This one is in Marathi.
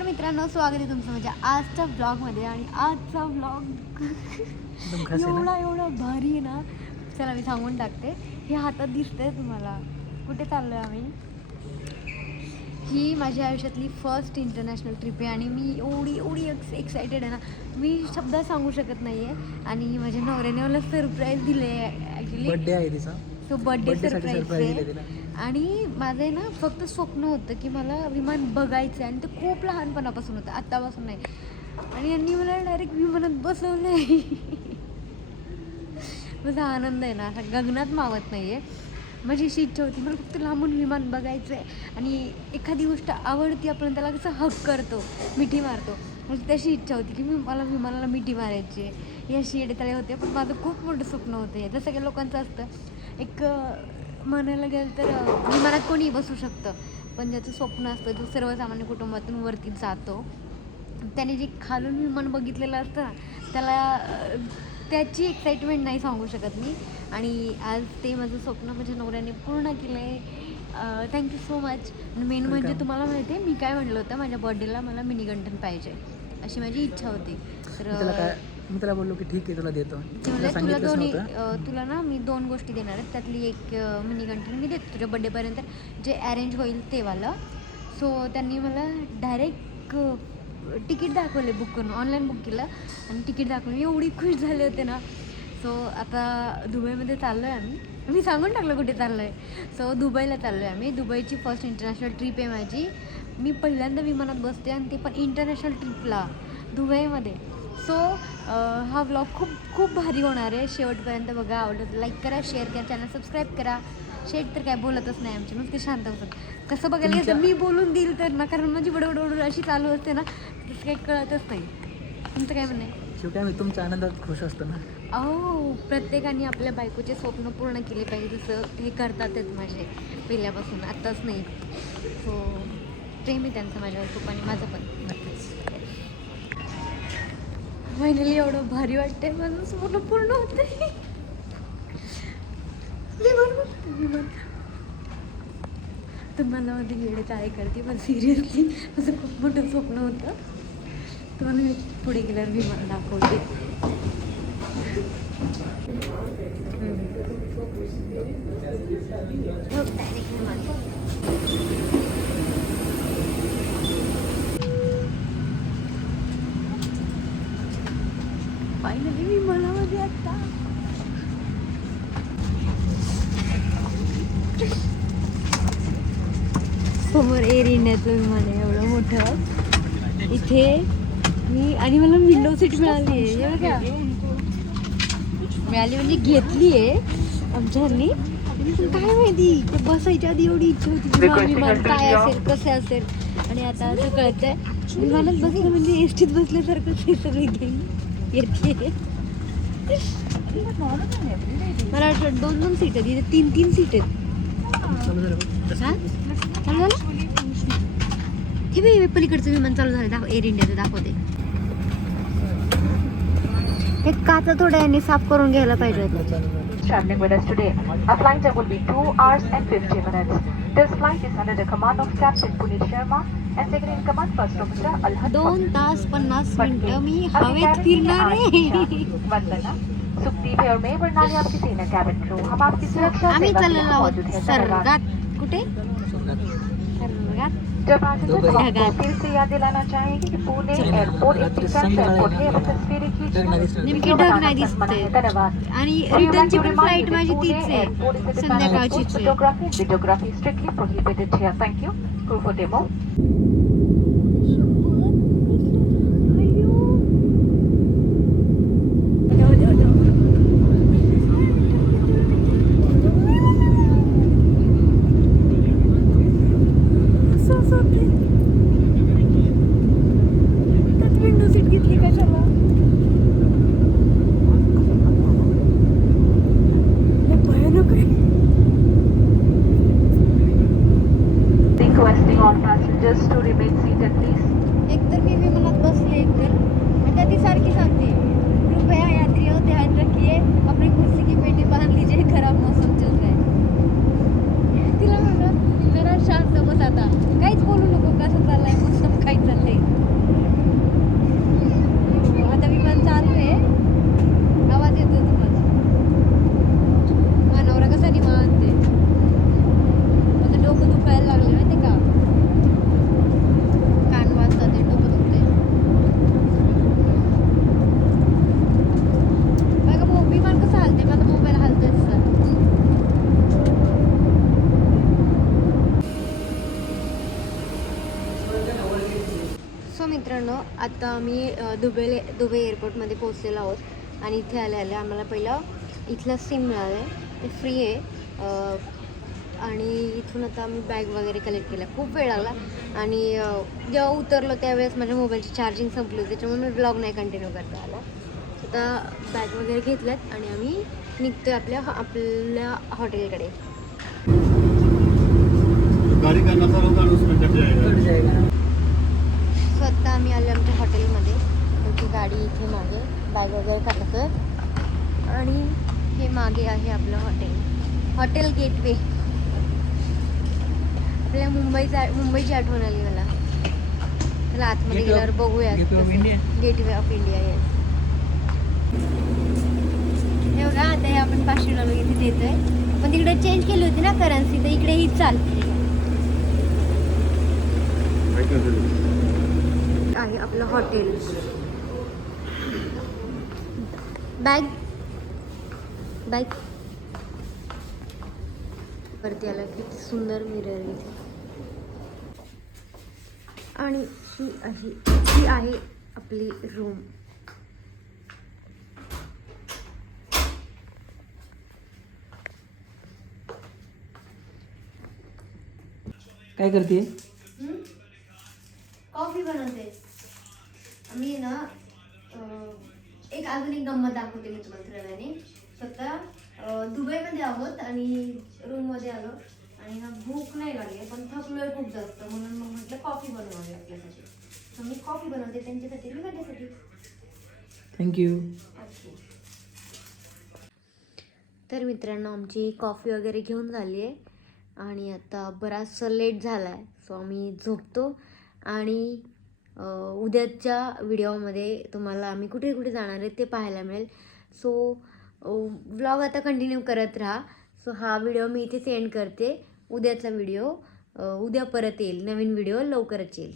मित्रांनो स्वागत आहे तुमचं माझ्या आजच्या ब्लॉगमध्ये आणि आजचा ब्लॉग आहे एवढा एवढा भारी आहे ना. चला मी सांगून टाकते. हे हातात दिसतंय तुम्हाला. कुठे चाललोय आम्ही? ही माझ्या आयुष्यातली फर्स्ट इंटरनॅशनल ट्रिप आहे. आणि मी एवढी एवढी एक्स एक्सायटेड आहे ना. मी शब्दात सांगू शकत नाही आहे आणि माझ्या नवऱ्याने मला सरप्राईज दिले आहे ॲक्च्युली बर्थडे आहे तिचा. सो बर्थडे साठी सरप्राईज आहे. आणि माझं आहे ना फक्त स्वप्न होतं की मला विमान बघायचं आहे. आणि ते खूप लहानपणापासून होतं आत्तापासून नाही. आणि यांनी मला डायरेक्ट विमानात बसवलं आहे माझा आनंद आहे ना असा गगनात मावत नाही आहे माझी अशी इच्छा होती मला फक्त लांबून विमान बघायचं आहे आणि एखादी गोष्ट आवडती आपण त्याला कसं हक करतो मिठी मारतो. म्हणजे तशी इच्छा होती की मी मला विमानाला मिठी मारायची आहे. या अशी येडेतळे होते पण माझं खूप मोठं स्वप्न होतं हे. जसं लोकांचं असतं एक म्हणायला गेलं तर विमानात कोणीही बसू शकतं पण ज्याचं स्वप्न असतं जो सर्वसामान्य कुटुंबातून वरती जातो त्याने जे खालून विमान बघितलेलं असतं ना त्याला त्याची एक्साइटमेंट नाही सांगू शकत मी. आणि आज ते माझं स्वप्न माझ्या नवऱ्याने पूर्ण केलं आहे थँक्यू सो मच मेन म्हणजे. तुम्हाला माहिती आहे मी काय म्हणलं होतं माझ्या बर्थडेला मला मिनी गंठन पाहिजे अशी माझी इच्छा होती. तर मी त्याला बोललो की ठीक आहे तुला देतो. तुला तुला सांगितलंच दोन्ही नव्हतं. अं, तुला ना मी दोन गोष्टी देणार आहेत त्यातली एक मिनी गंठन मी देते तुझ्या बड्डेपर्यंत जे अरेंज होईल ते वालं. सो त्यांनी मला डायरेक्ट तिकीट दाखवले बुक करून. ऑनलाईन बुक केलं. आणि तिकीट दाखवलं मी एवढी खुश झाले होते ना. सो आता दुबईमध्ये चाललो आहे आम्ही. मी सांगून टाकलं कुठे चाललो आहे सो दुबईला चाललो आहे आम्ही. दुबईची फर्स्ट इंटरनॅशनल ट्रिप आहे माझी. मी पहिल्यांदा विमानात बसते आणि ते पण इंटरनॅशनल ट्रिपला दुबईमध्ये. सो हा व्लॉग खूप खूप भारी होणार आहे. शेवटपर्यंत बघा आवडत लाईक करा शेअर करा चॅनल सबस्क्राईब करा. शेट तर काय बोलतच नाही आमचे नुसते शांत होतात कसं बघायला गेलं मी बोलून देईल तर ना कारण माझी बडबड बडबड अशी चालू असते ना तसं काही कळतच नाही. तुमचं काय म्हणणं आहे? शेवटी आम्ही तुमच्या आनंदात खुश असतो ना. अहो प्रत्येकाने आपल्या बायकोचे स्वप्न पूर्ण केले पाहिजे जसं हे करतातच माझे पहिल्यापासून आत्ताच नाही. सो प्रेम आहे त्यांचं माझ्यावर खूप आणि माझं पण. फायनली एवढं भारी वाटतंय माझं स्वप्न पूर्ण होतंय. विमान तुम्हाला मध्ये वेळेत चाळे करते पण सिरियसली माझं खूप मोठं स्वप्न होतं. तुम्हाला मी पुढे गेल्यावर विमान दाखवते हम्म. हो, direct विमान. फायनली विमानामध्ये आता. समोर एअर इंडियाचं विमान आहे एवढं मोठं. इथे मी आणि मला विंडो सीट मिळाली आहे मिळाली म्हणजे घेतली आहे आमच्या ह्यांनी काय माहिती ते बसायच्या आधी एवढी इच्छा होती विमान काय असेल कसे असेल. आणि आता असं कळतंय विमानात बसलं म्हणजे एस टीत बसल्यासारखंच हे सगळी गेम येते मला वाटतं दोन दोन सीट आहेत इथे तीन तीन सीट आहेत हा? चालू झालं हे बघ, पलीकडचं विमान चालू झालं दाखव एअर इंडियाचं दाखवते हे काचा थोड्या यांनी साफ करून घ्यायला पाहिजे होतं traveling with us today. Our flight time will be 2 hours and 50 minutes. This flight is under the command of Captain Puneet Sharma Alhad दोन तास पन्नास मिनिटं मी हवेत फिरणार आहे। है आम्ही चाललेलो मौजूद आहोत हैं सर्गात। कुठे? सर्गात जब पैसेंजर दुबई। आपको फिर से याद दिलाना चाहेंगे कि पुणे चलिए। एयरपोर्ट एक रात्री डिफेंस संध्याकाळी एयरपोर्ट है एवं तस्वीरें ढग नाही दिसणार. नेमकी वीडियो ढग बनाना नाही मना है। दिसते धन्यवाद आणि We would like रिटर्नची to पण remind फ्लाईट you that माझी Pune तीच आहे Airport is a defense संध्याकाळचीच airport. आहे Photography and videography is strictly prohibited here. मित्रांनो आता आम्ही अ, दुबई दुबई एअरपोर्टमध्ये पोहोचलेलो आहोत. आणि इथे आले आले आम्हाला पहिलं इथलं सिम मिळालं आहे ते फ्री आहे. आणि इथून आता आम्ही बॅग वगैरे कलेक्ट केला. खूप वेळ लागला. आणि जेव्हा उतरलो त्यावेळेस माझ्या मोबाईलची चार्जिंग संपली होती. त्याच्यामुळे मी ब्लॉग नाही कंटिन्यू करता आला. आता बॅग वगैरे घेतल्यात आणि आम्ही निघतो आपल्या आपल्या हॉटेलकडे आम्ही आलो आमच्या हॉटेलमध्ये. आमची गाडी इथे मागे बॅग वगैरे टाकतो आणि हे मागे आहे आपलं हॉटेल. हॉटेल गेटवे आपल्या मुंबईचा मुंबईची आठवण आली मला. चला आतमध्ये गेल्यावर बघूया? गेटवे ऑफ इंडिया येस हे बघा आता हे आपण पाचशे डॉलर इथे देतोय. पण तिकडे चेंज केली होती ना करन्सी तर इकडे ही चालते. आहे आपलं हॉटेल. बॅग बॅग वरती आला किती सुंदर मिरर इथे आणि ही आहे ही आहे आपली रूम काय करते कॉफी बनवते. मी ना एक अजून एक गंमत दाखवते मी तुम्हाला थोड्या वेळाने स्वतः अं, दुबईमध्ये आहोत आणि रूममध्ये आलो. आणि ना भूक नाही लागली पण थकलोय खूप जास्त. म्हणून मग म्हटलं कॉफी बनवावी आपल्यासाठी. तर मी कॉफी बनवते त्यांच्यासाठी मी माझ्यासाठी. थँक्यू तर मित्रांनो आमची कॉफी वगैरे घेऊन झाली आहे. आणि आता बराचसा लेट झाला आहे सो आम्ही झोपतो. आणि उद्याच्या व्हिडिओमध्ये तुम्हाला आम्ही कुठे कुठे जाणार आहे ते पाहायला मिळेल. सो व्लॉग आता कंटिन्यू करत राहा. सो हा व्हिडिओ मी इथे सेंड करते. उद्याचा व्हिडिओ उद्या परत येईल. नवीन व्हिडिओ लवकरच येईल.